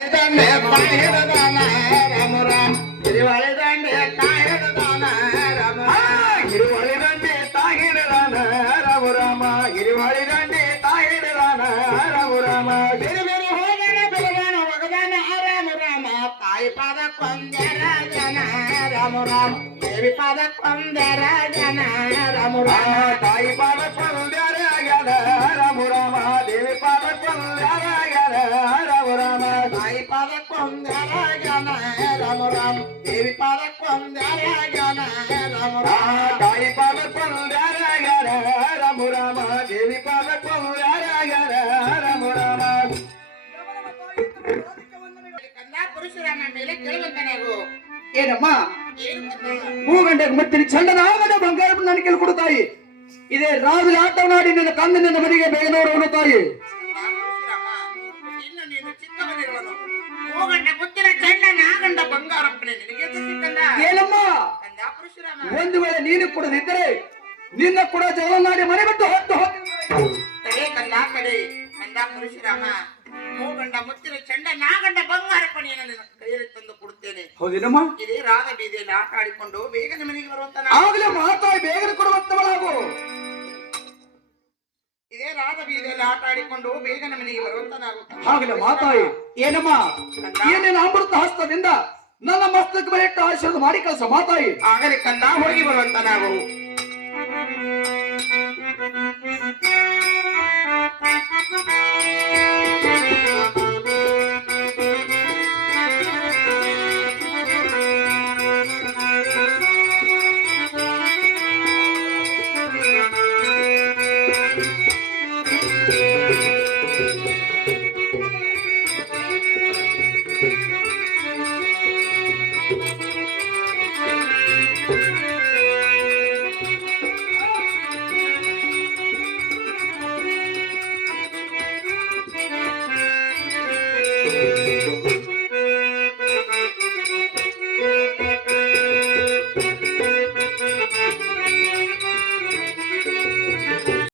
ದಂಡೆ ತಾಯಿಡದಾನ ರಾಮ ರಾಮ ಹಿರಿವಳಿ ದಂಡೆ ತಾಯಿಡದಾನ ರಾಮ ಹಿರಿವಳಿ ದಂಡೆ ತಾಯಿಡದಾನ ರಾಮ ರಾಮ ಹಿರಿವಳಿ ದಂಡೆ ತಾಯಿಡದಾನ ರಾಮ ರಾಮ ಬೇರೆ ಬೇರೆ ಹೋಗಣ ಬೆಳಗಾನ ಒಗದಾನ ರಾಮ ರಾಮ ತಾಯಿ ಪಾದ ಕೊಂದರ ಜನ ರಾಮ ರಾಮ ದೇವಿ ಪಾದ ಕೊಂದರ ಜನ ರಾಮ ರಾಮ ತಾಯಿ ಪಾದ ಕೊಂದರ ಜನ ರಾಮ ರಾಮ ದೇವಿ ಪಾದ ಕೊಂದರ ಜನ ರಾಮ ರಾಮ ತಾಯಿ ಪಾದ ಕೊಂದರ ಜನ ರಾಮ ರಾಮ ದೇವಿ ಪಾದ ಕೊಂದರ ಜನ ರಾಮ ರಾಮ ತಾಯಿ ಪಾದ ಕೊಂದರ ಜನ ರಾಮ ರಾಮ ದೇವಿ ಪಾದ ಕೊಂದರ ಜನ ರಾಮ ರಾಮ ಪರಶುರಾಮ ಮೇಲೆ ಕೇಳುವಂತನಾಗು ಏನಮ್ಮ ಮೂಗಂಡೆಗೆ ಮತ್ತಿನ ಚಂಡನ ಆಗದ ಬಂಗಾರ ನನ್ನ ಕೆಲ ಕೊಡುತ್ತಾಯಿ ಇದೇ ರಾಜುಲ ಆಟವನಾಡಿ ನಿನ್ನ ಕಂದ ನಿನ್ನ ಮನೆಗೆ ಬೇಗನವರು ತಾಯಿ ಇನ್ನು ನೀನು ಚಿಕ್ಕವನಿರುವನು ಮೂಗಂಡೆ ಮುತ್ತಿನ ಚಂಡ ನಾಗಂಡ ಬಂಗಾರಪ್ಪನೆ ನಿನಗೆ ಸಿಕ್ಕಂದ ಏನಮ್ಮ ಕಂದ ಪರಶುರಾಮ ಒಂದು ವೇಳೆ ನೀನು ಕೊಡದಿದ್ದರೆ ನಿನ್ನ ಕೂಡ ಜಗಳನಾಡಿ ಮನೆ ಬಿಟ್ಟು ಹೊತ್ತು ತಡೆ ಕಂದ ಕಡೆ ಕಂದ ಪರಶುರಾಮ ಮೂಗಂಡ ಮುತ್ತಿನ ಚಂಡ ನಾಗಂಡ ಬಂಗಾರಪ್ಪನೆಯನ್ನು ನಿನ್ನ ಕೈಯಲ್ಲಿ ತಂದು ಕೊಡುತ್ತೇನೆ ಹೌದೇನಮ್ಮ ಇದೇ ರಾಗ ಬೀದಿಯಲ್ಲಿ ಆಟ ಆಡಿಕೊಂಡು ಬೇಗನೆ ಮನೆಗೆ ಬರುವಂತ ಆಗಲೇ ಮಾತಾಡಿ ಬೇಗನೆ ಕೊಡುವಂತವಳಾಗು ಇದೇ ರಾಗ ಬೀದಿಯಲ್ಲಿ ಆಟ ಆಡಿಕೊಂಡು ಬೇಗನೆ ಮನೆಗೆ ಬರುವಂತನಾಗುತ್ತ ಆಗಲೇ ಮಾತಾಯಿ ಏನಮ್ಮ ಏನೇನು ಅಮೃತ ಹಸ್ತದಿಂದ ನನ್ನ ಮಸ್ತಕ ಮೇಲೆ ಇಟ್ಟು ಆಶೀರ್ವಾದ ಮಾಡಿ ಕೆಲಸ ಮಾತಾಯಿ ಆಗಲೇ ಕಂದ ಹೋಗಿ ಬರುವಂತ ನಾವು